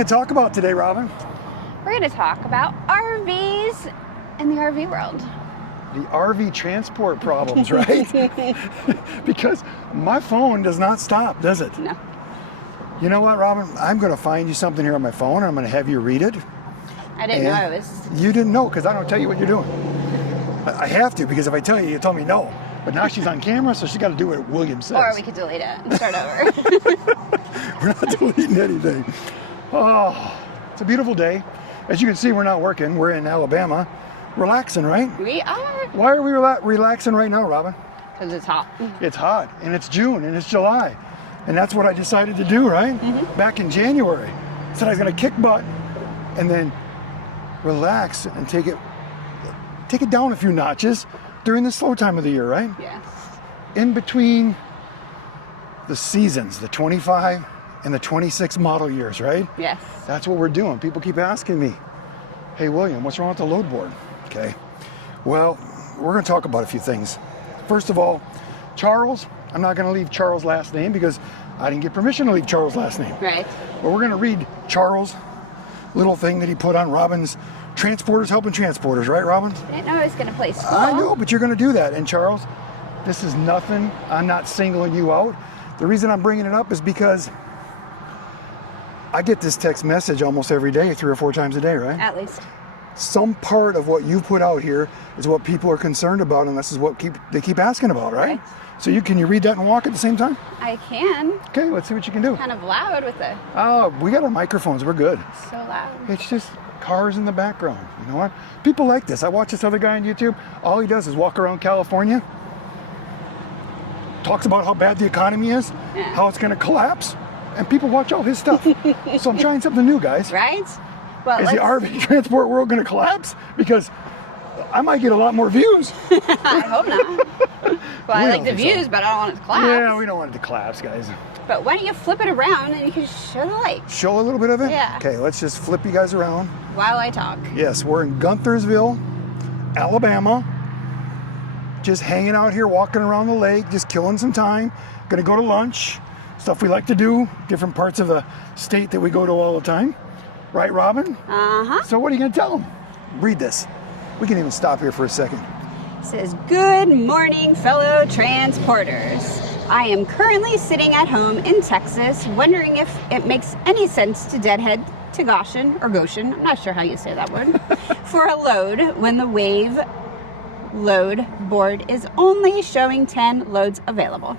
going to talk about today, Robin? We're going to talk about RVs in the RV world. The RV transport problems, right? Because my phone does not stop, does it? No. You know what, Robin? I'm going to find you something here on my phone. I'm going to have you read it. I didn't know it was... You didn't know because I don't tell you what you're doing. I have to, because if I tell you, you tell me no. But now she's on camera, so she's got to do what William says. Or we could delete it and start over. We're not deleting anything. Oh, it's a beautiful day. As you can see, we're not working. We're in Alabama. Relaxing, right? We are. Why are we relaxing right now, Robin? Because it's hot. It's hot, and it's June, and it's July. And that's what I decided to do, right? Mm-hmm. Back in January. Said I was going to kick butt and then relax and take it down a few notches during the slow time of the year, right? Yes. In between the seasons, the 25 and the 26 model years, right? Yes. That's what we're doing. People keep asking me, hey, William, what's wrong with the load board? Okay. Well, we're going to talk about a few things. First of all, Charles, I'm not going to leave Charles' last name because I didn't get permission to leave Charles' last name. Right. But we're going to read Charles' little thing that he put on Robin's Transporters Helping Transporters, right, Robin? I didn't know I was going to play school. I know, but you're going to do that. And Charles, this is nothing. I'm not singling you out. The reason I'm bringing it up is because I get this text message almost every day, 3 or 4 times a day, right? At least. Some part of what you put out here is what people are concerned about, and this is what they keep asking about, right? So can you read that and walk at the same time? I can. Okay, let's see what you can do. Kind of loud with the... Oh, we got our microphones. We're good. So loud. It's just cars in the background. You know what? People like this. I watch this other guy on YouTube. All he does is walk around California, talks about how bad the economy is, how it's going to collapse, and people watch all his stuff. So I'm trying something new, guys. Right? Well, is the RV transport world going to collapse? Because I might get a lot more views. I hope not. Well, I like the views, but I don't want it to collapse. Yeah, we don't want it to collapse, guys. But why don't you flip it around and you can show the light? Show a little bit of it? Yeah. Okay, let's just flip you guys around. While I talk. Yes, we're in Gunthersville, Alabama. Just hanging out here, walking around the lake, just killing some time. Gonna go to lunch. Stuff we like to do. Different parts of the state that we go to all the time. Right, Robin? Uh-huh. So what are you gonna tell them? Read this. We can even stop here for a second. It says, good morning, fellow transporters. I am currently sitting at home in Texas, wondering if it makes any sense to deadhead to Goshen, I'm not sure how you say that word, for a load when the Wave load board is only showing 10 loads available.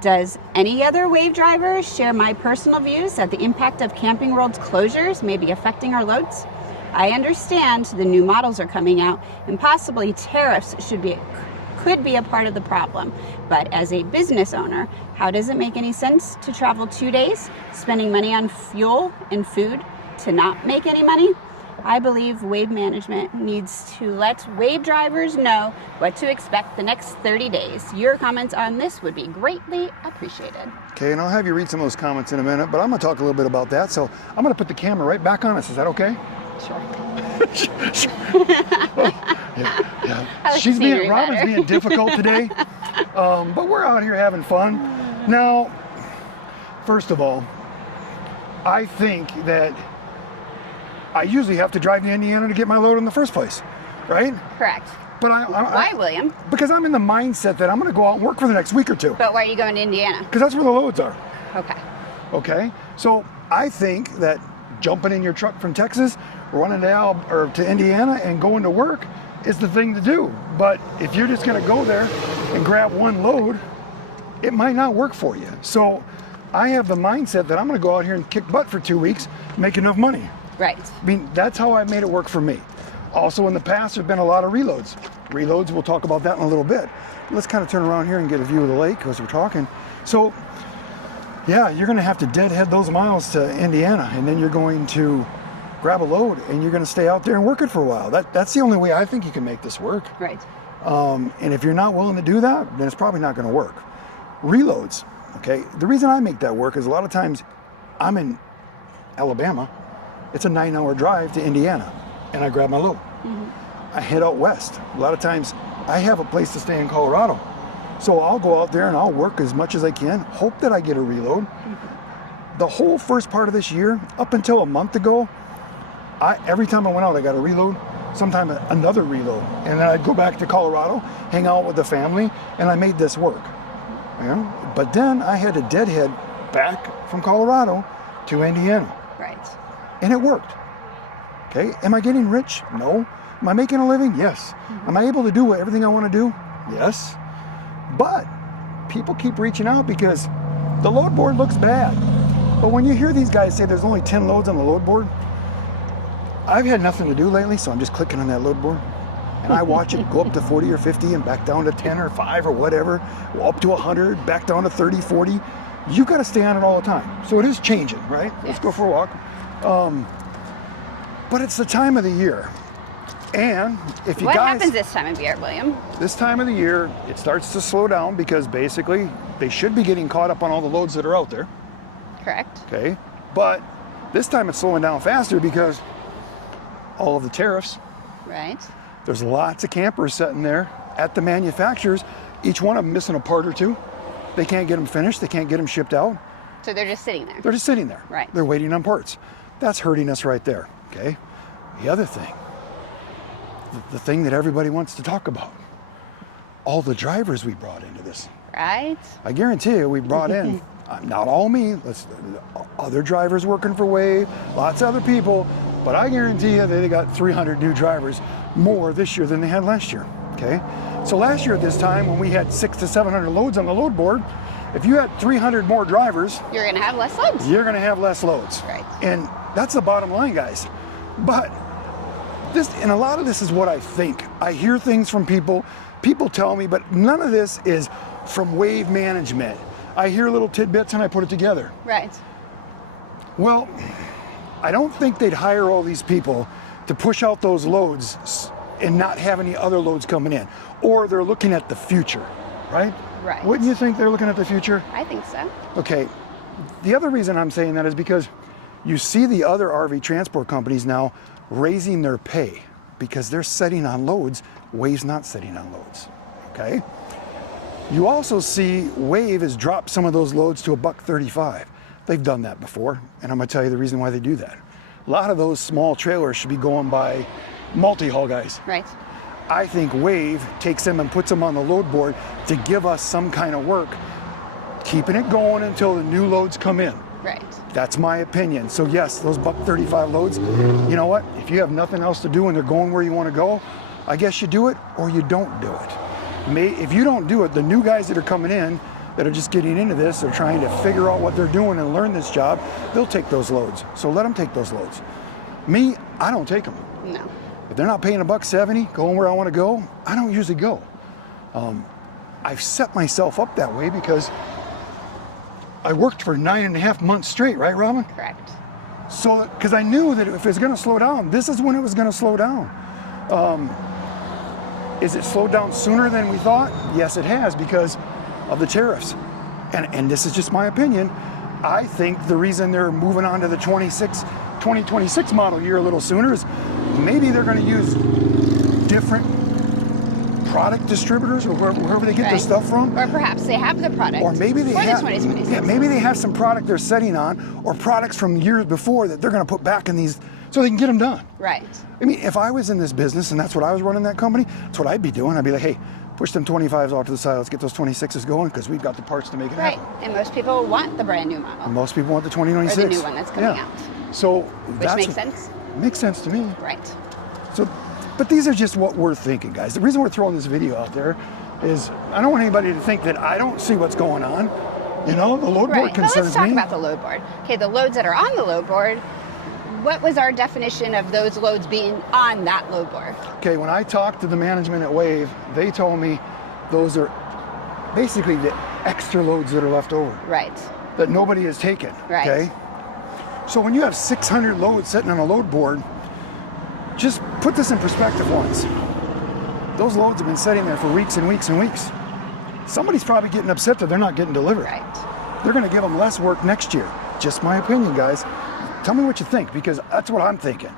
Does any other Wave driver share my personal views that the impact of Camping World's closures may be affecting our loads? I understand the new models are coming out and possibly tariffs could be a part of the problem. But as a business owner, how does it make any sense to travel 2 days, spending money on fuel and food to not make any money? I believe Wave management needs to let Wave drivers know what to expect the next 30 days. Your comments on this would be greatly appreciated. Okay, and I'll have you read some of those comments in a minute, but I'm going to talk a little bit about that. So I'm going to put the camera right back on us. Is that okay? Sure. Robin's being difficult today, but we're out here having fun. Now, first of all, I think that I usually have to drive to Indiana to get my load in the first place, right? Correct. But why, William? Because I'm in the mindset that I'm going to go out and work for the next week or two. But why are you going to Indiana? Because that's where the loads are. Okay. Okay. So I think that jumping in your truck from Texas, running to Indiana and going to work is the thing to do. But if you're just going to go there and grab one load, it might not work for you. So I have the mindset that I'm going to go out here and kick butt for 2 weeks, make enough money. Right. I mean, that's how I made it work for me. Also, in the past, there's been a lot of reloads. Reloads, we'll talk about that in a little bit. Let's kind of turn around here and get a view of the lake as we're talking. So, yeah, you're going to have to deadhead those miles to Indiana, and then you're going to grab a load, and you're going to stay out there and work it for a while. That's the only way I think you can make this work. Right. And if you're not willing to do that, then it's probably not going to work. Reloads, okay? The reason I make that work is a lot of times I'm in Alabama. It's a 9-hour drive to Indiana, and I grab my load. Mm-hmm. I head out west. A lot of times I have a place to stay in Colorado. So I'll go out there and I'll work as much as I can, hope that I get a reload. Mm-hmm. the whole first part of this year, up until a month ago, every time I went out, I got a reload, sometime another reload. And then I'd go back to Colorado, hang out with the family, and I made this work. But then I had to deadhead back from Colorado to Indiana. Right. And it worked. Okay, am I getting rich? No. Am I making a living? Yes. Am I able to do everything I want to do? Yes. But people keep reaching out because the load board looks bad. But when you hear these guys say there's only 10 loads on the load board, I've had nothing to do lately, so I'm just clicking on that load board. And I watch it go up to 40 or 50 and back down to 10 or 5 or whatever, up to 100, back down to 30, 40. You've got to stay on it all the time. So it is changing, right? Yes. Let's go for a walk. But it's the time of the year. And if you What guys... happens this time of year, William? This time of the year, it starts to slow down because basically they should be getting caught up on all the loads that are out there. Correct. Okay. But this time it's slowing down faster because all of the tariffs. Right. There's lots of campers sitting there at the manufacturers, each one of them missing a part or two. They can't get them finished. They can't get them shipped out. So they're just sitting there. They're just sitting there. Right. They're waiting on parts. That's hurting us right there. Okay. The other thing, the thing that everybody wants to talk about, all the drivers we brought into this. Right. I guarantee you we brought in, not all me, other drivers working for Wave, lots of other people, but I guarantee you they got 300 new drivers more this year than they had last year, okay? So last year at this time when we had 600 to 700 loads on the load board, if you had 300 more drivers, You're going to have less loads. you're gonna have less loads. Right. And that's the bottom line, guys. But this, and a lot of this is what I think. I hear things from people tell me, but none of this is from Wave management. I hear little tidbits and I put it together. Right. Well, I don't think they'd hire all these people to push out those loads and not have any other loads coming in. Or they're looking at the future, right? Right. Wouldn't you think they're looking at the future? I think so. Okay, the other reason I'm saying that is because you see the other RV transport companies now raising their pay because they're sitting on loads, Wave's not sitting on loads, okay? You also see Wave has dropped some of those loads to $1.35. They've done that before, and I'm gonna tell you the reason why they do that. A lot of those small trailers should be going by multi-haul guys. Right. I think Wave takes them and puts them on the load board to give us some kind of work, keeping it going until the new loads come in. Right. That's my opinion. So yes, those $1.35 loads, you know what? If you have nothing else to do and they're going where you want to go, I guess you do it or you don't do it. If you don't do it, the new guys that are coming in, that are just getting into this, they're trying to figure out what they're doing and learn this job, they'll take those loads. So let them take those loads. Me, I don't take them. No. If they're not paying $1.70, going where I want to go, I don't usually go. I've set myself up that way because I worked for 9.5 months straight, right, Robin? Correct. So, because I knew that if it's going to slow down, this is when it was going to slow down. Is it slowed down sooner than we thought? Yes, it has because of the tariffs. And this is just my opinion. I think the reason they're moving on to the 2026 model year a little sooner is maybe they're going to use different product distributors or wherever they get their stuff from. Or perhaps they have the product. Or maybe they for have, the 2026. yeah, maybe they have some product they're setting on or products from years before that they're going to put back in these so they can get them done. Right. I mean, if I was in this business and that's what I was running that company, that's what I'd be doing. I'd be like, hey, push them 25s off to the side. Let's get those 26s going because we've got the parts to make it Right. happen. And most people want the brand new model. And most people want the 2026. Or the new one that's coming out. So Which makes sense. Makes sense to me. Right. So, but these are just what we're thinking, guys. The reason we're throwing this video out there is I don't want anybody to think that I don't see what's going on. You know, the load board Right. But concerns let's talk me. about the load board. Okay, the loads that are on the load board, what was our definition of those loads being on that load board? Okay, when I talked to the management at Wave, they told me those are basically the extra loads that are left over Right. that nobody has taken. Right. Okay. So when you have 600 loads sitting on a load board, just put this in perspective once. Those loads have been sitting there for weeks and weeks and weeks. Somebody's probably getting upset that they're not getting delivered. Right. They're going to give them less work next year. Just my opinion, guys. Tell me what you think, because that's what I'm thinking.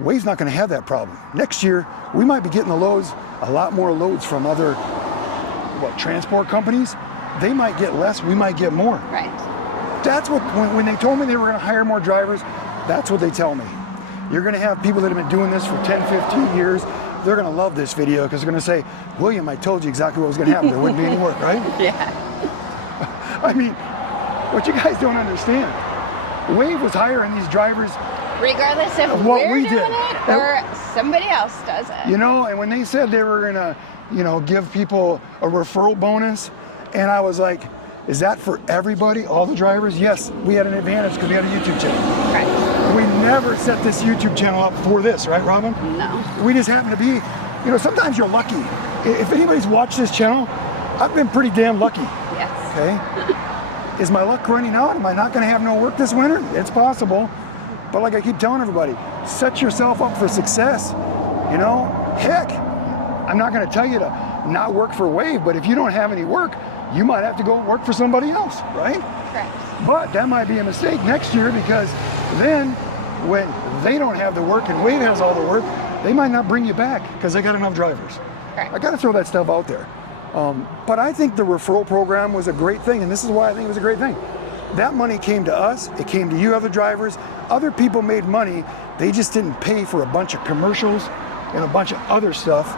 Wave's not going to have that problem. Next year, we might be getting the loads, a lot more loads from other, transport companies. They might get less, we might get more. Right. That's what, when they told me they were going to hire more drivers, that's what they tell me. You're going to have people that have been doing this for 10, 15 years. They're going to love this video because they're going to say, William, I told you exactly what was going to happen. There wouldn't be any work, right? Yeah. I mean, what you guys don't understand, Wave was hiring these drivers Regardless of what we're we doing did. it or somebody else does it. You know, and when they said they were gonna, you know, give people a referral bonus, and I was like, is that for everybody, all the drivers? Yes, we had an advantage because we had a YouTube channel. Right. We never set this YouTube channel up for this, right, Robin? No. We just happen to be, you know, sometimes you're lucky. If anybody's watched this channel, I've been pretty damn lucky. Yes. Okay? Is my luck running out? Am I not gonna have no work this winter? It's possible. But like I keep telling everybody, set yourself up for success. You know, heck, I'm not gonna tell you to not work for Wave, but if you don't have any work, you might have to go work for somebody else, right? Correct. But that might be a mistake next year because then when they don't have the work and Wave has all the work, they might not bring you back because they got enough drivers. Correct. I gotta throw that stuff out there. But I think the referral program was a great thing, and this is why I think it was a great thing. That money came to us, it came to you other drivers. Other people made money, they just didn't pay for a bunch of commercials and a bunch of other stuff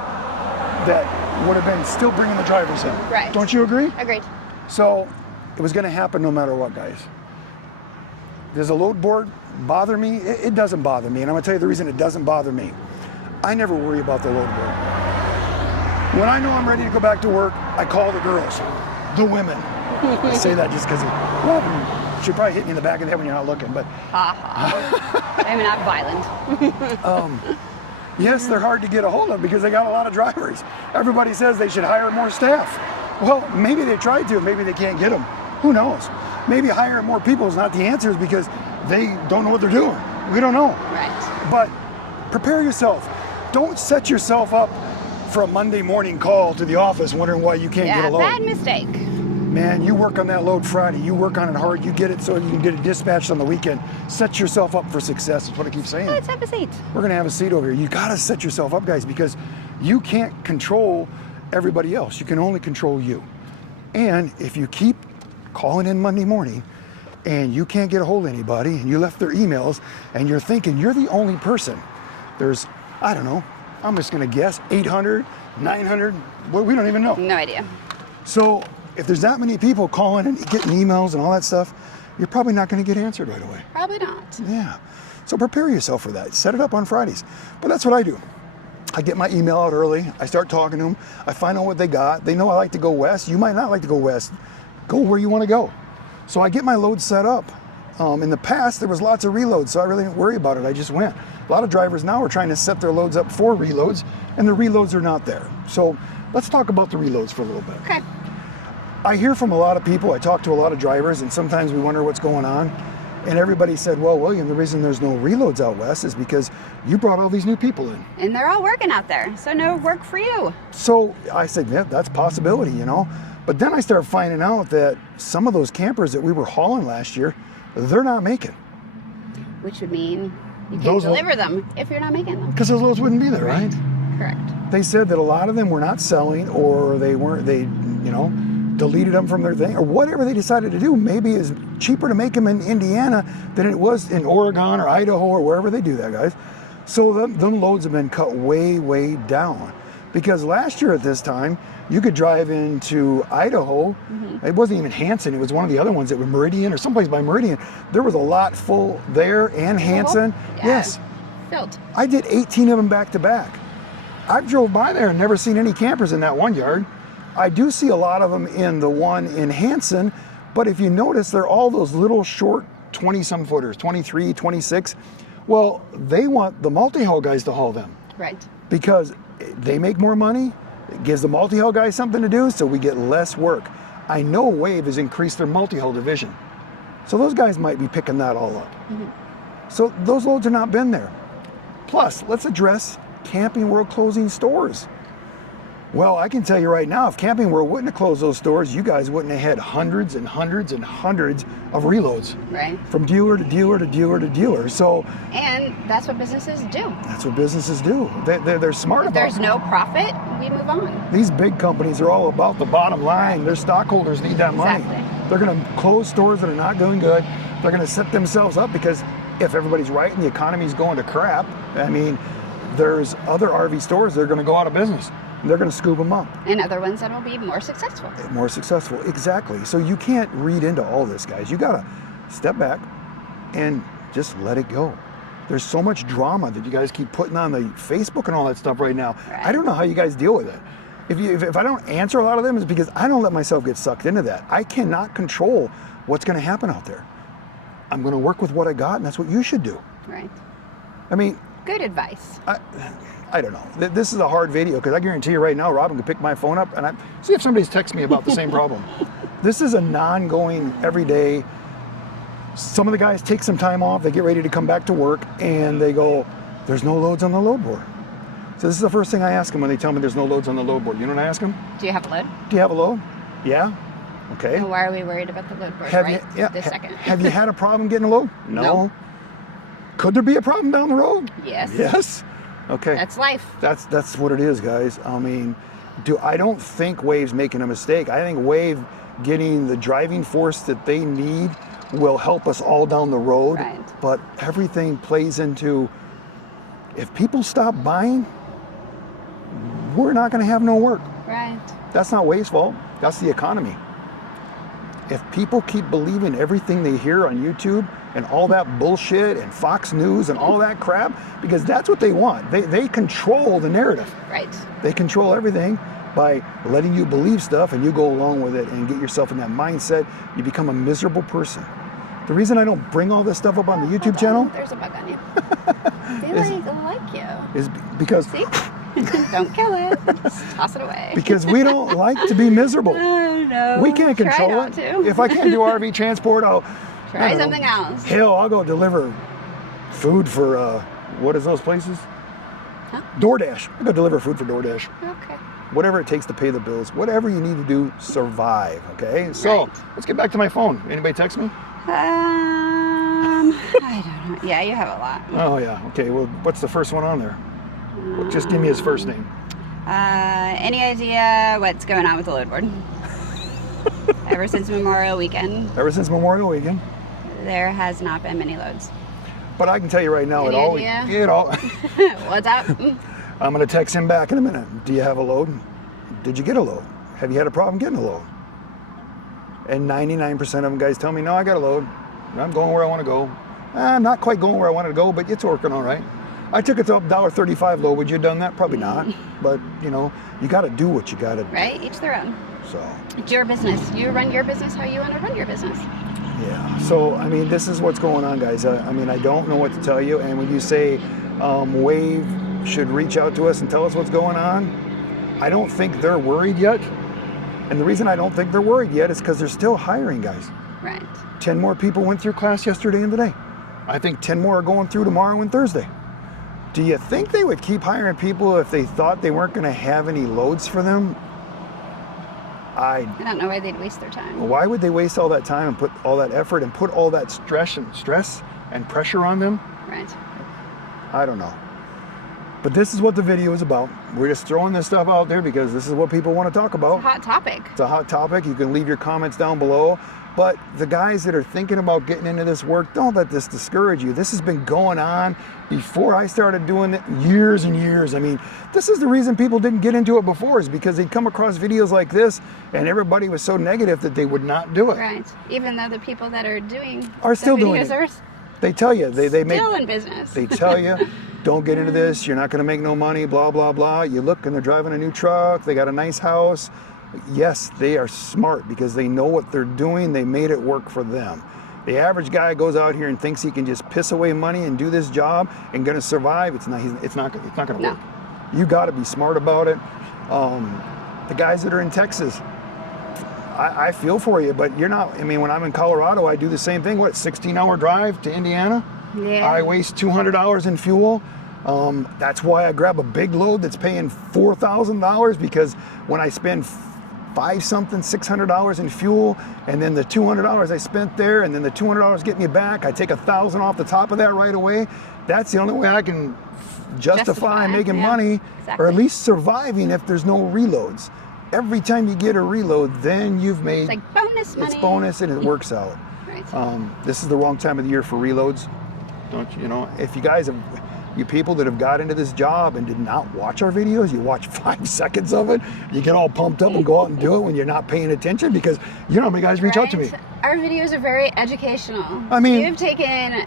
that would have been still bringing the drivers in. Right. Don't you agree? Agreed. So it was gonna happen no matter what, guys. Does a load board bother me? It doesn't bother me, and I'm gonna tell you the reason it doesn't bother me. I never worry about the load board. When I know I'm ready to go back to work, I call the girls, the women. I say that just because Robin should probably hit me in the back of the head when you're not looking, but. Ha ha. I'm not violent. Yes, they're hard to get a hold of because they got a lot of drivers. Everybody says they should hire more staff. Well, maybe they tried to, maybe they can't get them. Who knows? Maybe hiring more people is not the answer because they don't know what they're doing. We don't know. Right. But prepare yourself. Don't set yourself up for a Monday morning call to the office wondering why you can't get a load. Bad mistake. Man, you work on that load Friday. You work on it hard. You get it so you can get it dispatched on the weekend. Set yourself up for success. That's what I keep saying. Let's have a seat. We're gonna have a seat over here. You gotta set yourself up, guys, because you can't control everybody else. You can only control you. And if you keep calling in Monday morning and you can't get a hold of anybody and you left their emails and you're thinking you're the only person, there's, I don't know, I'm just gonna guess 800, 900, well, we don't even know. No idea. So if there's that many people calling and getting emails and all that stuff, you're probably not going to get answered right away. Probably not. Yeah. So prepare yourself for that. Set it up on Fridays. But that's what I do. I get my email out early. I start talking to them. I find out what they got. They know I like to go west. You might not like to go west. Go where you want to go. So I get my load set up. In the past, there was lots of reloads, so I really didn't worry about it. I just went. A lot of drivers now are trying to set their loads up for reloads, and the reloads are not there. So let's talk about the reloads for a little bit. Okay. I hear from a lot of people, I talk to a lot of drivers, and sometimes we wonder what's going on. And everybody said, well, William, the reason there's no reloads out west is because you brought all these new people in. And they're all working out there, so no work for you. So I said, yeah, that's a possibility, you know. But then I started finding out that some of those campers that we were hauling last year, they're not making. Which would mean you can't Those deliver them if you're not making them. Because those loads wouldn't be there, right? Correct. They said that a lot of them were not selling, or they deleted them from their thing, or whatever they decided to do. Maybe it's cheaper to make them in Indiana than it was in Oregon or Idaho or wherever they do that, guys. So them loads have been cut way, way down. Because last year at this time, you could drive into Idaho. Mm-hmm. It wasn't even Hanson. It was one of the other ones that were Meridian or someplace by Meridian. There was a lot full there and Hanson. Yeah. Yes. Filled. I did 18 of them back to back. I've drove by there and never seen any campers in that one yard. I do see a lot of them in the one in Hanson, but if you notice, they're all those little short 20-some footers, 23, 26. Well, they want the multi-hull guys to haul them. Right. Because they make more money, it gives the multi-hull guys something to do, so we get less work. I know Wave has increased their multi-hull division. So those guys might be picking that all up. Mm-hmm. So those loads have not been there. Plus, let's address Camping World closing stores. Well, I can tell you right now, if Camping World wouldn't have closed those stores, you guys wouldn't have had hundreds and hundreds and hundreds of reloads. Right. From dealer to dealer to dealer to dealer. So. And that's what businesses do. That's what businesses do. They're smart about it. If there's no profit, we move on. These big companies are all about the bottom line. Their stockholders need that money. Exactly. They're going to close stores that are not doing good. They're going to set themselves up because if everybody's right and the economy's going to crap, I mean, there's other RV stores that are going to go out of business. They're going to scoop them up. And other ones that will be more successful. More successful, exactly. So you can't read into all this, guys. You got to step back and just let it go. There's so much drama that you guys keep putting on the Facebook and all that stuff right now. Right. I don't know how you guys deal with it. If I don't answer a lot of them, it's because I don't let myself get sucked into that. I cannot control what's going to happen out there. I'm going to work with what I got, and that's what you should do. Right. I mean, Good advice. I don't know. This is a hard video because I guarantee you right now, Robin can pick my phone up and see if somebody's texting me about the same problem. This is a non-going everyday. Some of the guys take some time off, they get ready to come back to work, and they go, there's no loads on the load board. So this is the first thing I ask them when they tell me there's no loads on the load board. You know what I ask them? Do you have a load? Do you have a load? Yeah. Okay. So why are we worried about the load board this second? Have you had a problem getting a load? No. Could there be a problem down the road? Yes. Yes. Okay. That's life. That's what it is, guys. I mean, I don't think Wave's making a mistake. I think Wave getting the driving force that they need will help us all down the road. Right. But everything plays into, if people stop buying, we're not going to have no work. Right. That's not Wave's fault. That's the economy. If people keep believing everything they hear on YouTube and all that bullshit and Fox News and all that crap, because that's what they want. They control the narrative. Right. They control everything by letting you believe stuff, and you go along with it and get yourself in that mindset. You become a miserable person. The reason I don't bring all this stuff up on the YouTube channel There's a bug on you. They like you. is because See? Don't kill it. Just toss it away. because we don't like to be miserable. Oh, no. We can't Try control not it. to. If I can't do RV transport, I Try don't know. something else. Hell, I'll go deliver food for what is those places? Huh? DoorDash. I'll go deliver food for DoorDash. Okay. Whatever it takes to pay the bills. Whatever you need to do, survive. Okay. So Right. let's get back to my phone. Anybody text me? I don't know. Yeah, you have a lot. Oh yeah. Okay. Well, what's the first one on there? Just give me his first name. Any idea what's going on with the load board? Ever since Memorial Weekend, Ever since Memorial Weekend. there has not been many loads. But I can tell you right now, Any it all. What's up? I'm gonna text him back in a minute. Do you have a load? Did you get a load? Have you had a problem getting a load? And 99% of them guys tell me, no, I got a load. I'm going where I want to go. I'm not quite going where I wanted to go, but it's working all right. I took it to $1.35 load. Would you have done that? Probably not. But, you got to do what you got to do. Right? Each their own. So, It's your business. You run your business how you want to run your business. yeah. So, I mean, this is what's going on, guys. I don't know what to tell you. And when you say Wave should reach out to us and tell us what's going on, I don't think they're worried yet. And the reason I don't think they're worried yet is because they're still hiring, guys. Right. 10 more people went through class yesterday and today. I think 10 more are going through tomorrow and Thursday. Do you think they would keep hiring people if they thought they weren't going to have any loads for them? I don't know why they'd waste their time. Why would they waste all that time and put all that effort and put all that stress and pressure on them? Right. I don't know. But this is what the video is about. We're just throwing this stuff out there because this is what people want to talk about. It's a hot topic. It's a hot topic. You can leave your comments down below. But the guys that are thinking about getting into this work, don't let this discourage you. This has been going on before I started doing it, years and years. I mean, this is the reason people didn't get into it before, is because they'd come across videos like this and everybody was so negative that they would not do it. Right. Even though the people that are doing Are still the doing videos it. are They tell you, they make, still in business. they tell you, don't get into this, you're not going to make no money, blah, blah, blah. You look and they're driving a new truck, they got a nice house. Yes, they are smart because they know what they're doing. They made it work for them. The average guy goes out here and thinks he can just piss away money and do this job and going to survive. It's not going to work. You got to be smart about it. The guys that are in Texas, I feel for you, but you're not. I mean, when I'm in Colorado, I do the same thing. 16-hour drive to Indiana? Yeah. I waste $200 in fuel. That's why I grab a big load that's paying $4,000, because when I spend $600 in fuel, and then the $200 I spent there, and then the $200 get me back, I take $1,000 off the top of that right away. That's the only way I can justify making money, exactly. or at least surviving if there's no reloads. every time you get a reload, then you've made... It's like bonus money. It's bonus and it works out. Right. This is the wrong time of the year for reloads. Don't you know? If you guys have... You people that have got into this job and did not watch our videos, you watch 5 seconds of it, you get all pumped up and go out and do it when you're not paying attention, because you know how many guys reach out to me. Our videos are very educational. I mean... You've taken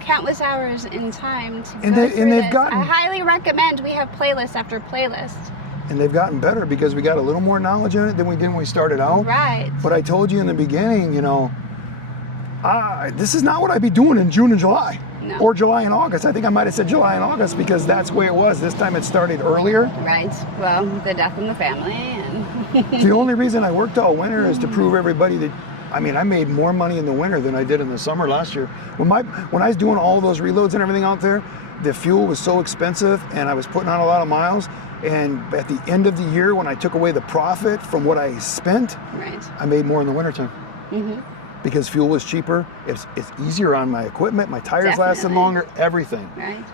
countless hours in time to and go they've through this. gotten... I highly recommend. We have playlist after playlist. And they've gotten better because we got a little more knowledge in it than we did when we started out. Right. But I told you in the beginning, you know, this is not what I'd be doing in June and July. No. Or July and August. I think I might have said July and August because that's the way it was. This time it started earlier. Right. Well, the death in the family. And The only reason I worked all winter is to prove everybody that, I mean, I made more money in the winter than I did in the summer last year. When I was doing all those reloads and everything out there, the fuel was so expensive and I was putting on a lot of miles. And at the end of the year, when I took away the profit from what I spent, right. I made more in the wintertime. Mm-hmm. Because fuel was cheaper, it's easier on my equipment, my tires lasted longer, everything.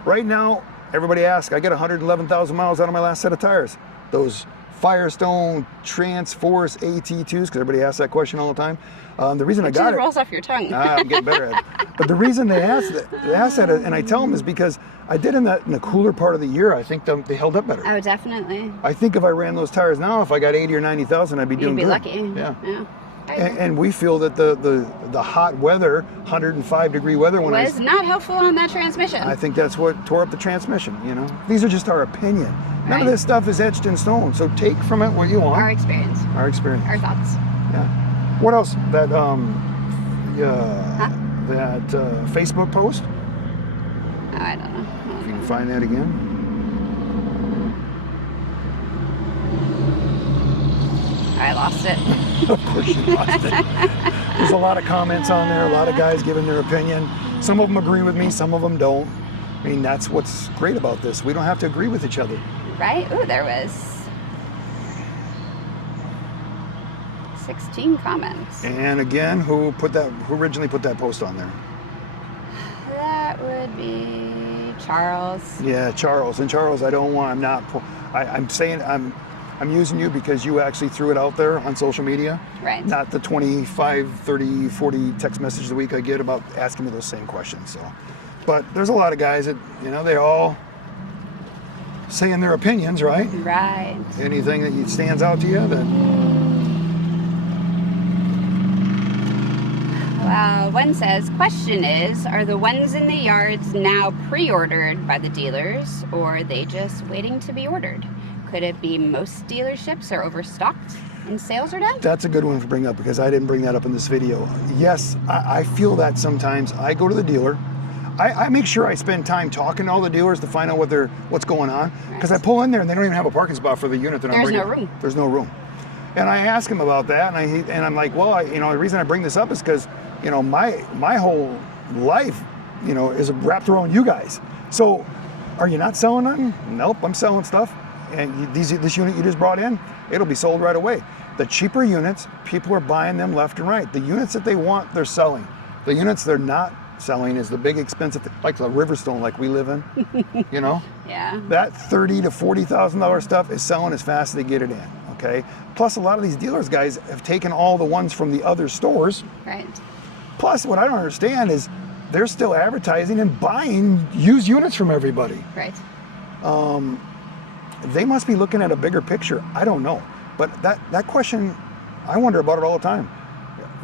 Right now, everybody asks, I get 111,000 miles out of my last set of tires. Those Firestone Transforce AT2s, because everybody asks that question all the time. The reason I got it rolls off your tongue. I'm getting better at it. But the reason they ask that, and I tell them, is because I did in the cooler part of the year. I think they held up better. Oh, definitely. I think if I ran those tires now, if I got 80 or 90,000, I'd be doing good. You'd be lucky. Yeah. And we feel that the hot weather, 105 degree weather, was not helpful on that transmission. I think that's what tore up the transmission. You know, these are just our opinion. None of this stuff is etched in stone. So take from it what you want. Our experience. Our experience. Our thoughts. Yeah. What else? That Facebook post. Oh, I don't know. If you can find that again. I lost it. Of course you lost it. There's a lot of comments on there, a lot of guys giving their opinion. Some of them agree with me, some of them don't. I mean, that's what's great about this. We don't have to agree with each other. Right? Ooh, there was 16 comments. And again, who originally put that post on there? That would be Charles. Yeah, Charles. And Charles, I'm using you because you actually threw it out there on social media. Right. Not the 25, 30, 40 text messages a week I get about asking me those same questions. So, but there's a lot of guys that, you know, they're all saying their opinions, right? Right. Anything that stands out to you that... Well, one says, question is, are the ones in the yards now pre-ordered by the dealers, or are they just waiting to be ordered? Could it be most dealerships are overstocked and sales are down? That's a good one to bring up because I didn't bring that up in this video. Yes, I feel that sometimes. I go to the dealer. I make sure I spend time talking to all the dealers to find out what's going on. Because I pull in there and they don't even have a parking spot for the unit that I'm bringing. There's no room. There's no room. And I ask him about that, and I'm like, well, the reason I bring this up is because, you know, my whole life, you know, is wrapped around you guys. So, are you not selling nothing? Nope, I'm selling stuff. And this unit you just brought in, it'll be sold right away. The cheaper units, people are buying them left and right. The units that they want, they're selling. The units they're not selling is the big expensive, like the Riverstone, like we live in. You know. Yeah. That $30,000 to $40,000 stuff is selling as fast as they get it in. Okay. Plus, a lot of these dealers guys have taken all the ones from the other stores. Right. Plus, what I don't understand is they're still advertising and buying used units from everybody. Right. They must be looking at a bigger picture. I don't know. But that question, I wonder about it all the time.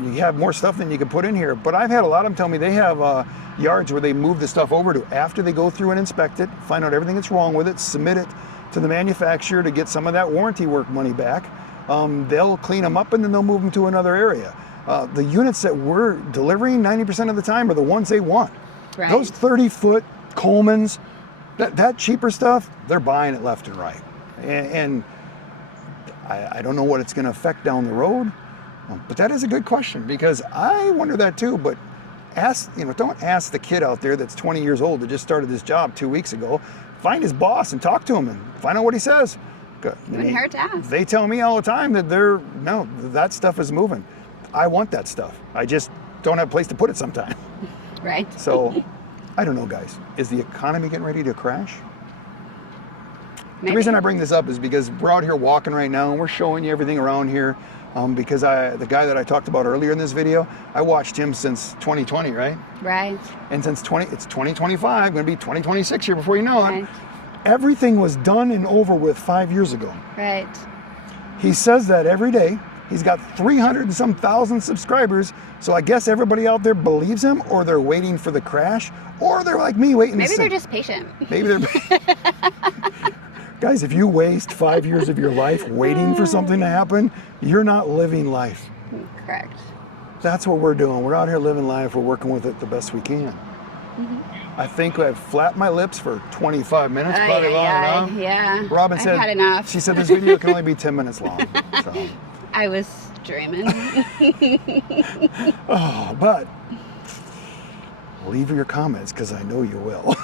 You have more stuff than you can put in here. But I've had a lot of them tell me they have yards where they move the stuff over to after they go through and inspect it, find out everything that's wrong with it, submit it to the manufacturer to get some of that warranty work money back. They'll clean them up and then they'll move them to another area. The units that we're delivering 90% of the time are the ones they want. Right. Those 30-foot Colemans, that cheaper stuff, they're buying it left and right. And I don't know what it's going to affect down the road, but that is a good question because I wonder that too. But don't ask the kid out there that's 20 years old that just started this job 2 weeks ago. Find his boss and talk to him and find out what he says. Wouldn't hurt to ask. They tell me all the time that that stuff is moving. I want that stuff. I just don't have a place to put it sometime. Right. So, I don't know, guys. Is the economy getting ready to crash? The reason I bring this up is because we're out here walking right now and we're showing you everything around here. Because the guy that I talked about earlier in this video, I watched him since 2020, right? Right. And since it's 2025, going to be 2026 here before you know it. Right. Everything was done and over with 5 years ago. Right. He says that every day. He's got 300 and some thousand subscribers. So I guess everybody out there believes him, or they're waiting for the crash, or they're like me waiting Maybe to see. they're just patient. Maybe they're... Guys, if you waste 5 years of your life waiting for something to happen, you're not living life. Correct. That's what we're doing. We're out here living life. We're working with it the best we can. I think I've flapped my lips for 25 minutes, probably long enough. Yeah. Robin I've said, had enough. She said this video can only be 10 minutes long. So. I was dreaming. Oh, but leave your comments because I know you will.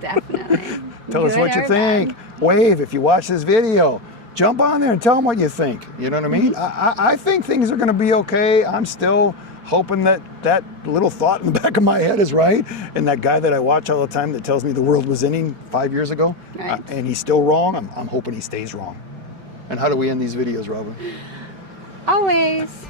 Definitely. Tell us Good what you or think. bad. Wave if you watch this video. Jump on there and tell them what you think. You know what I mean? I think things are going to be okay. I'm still hoping that that little thought in the back of my head is right. And that guy that I watch all the time that tells me the world was ending 5 years ago, Right. And he's still wrong, I'm hoping he stays wrong. And how do we end these videos, Robin? Always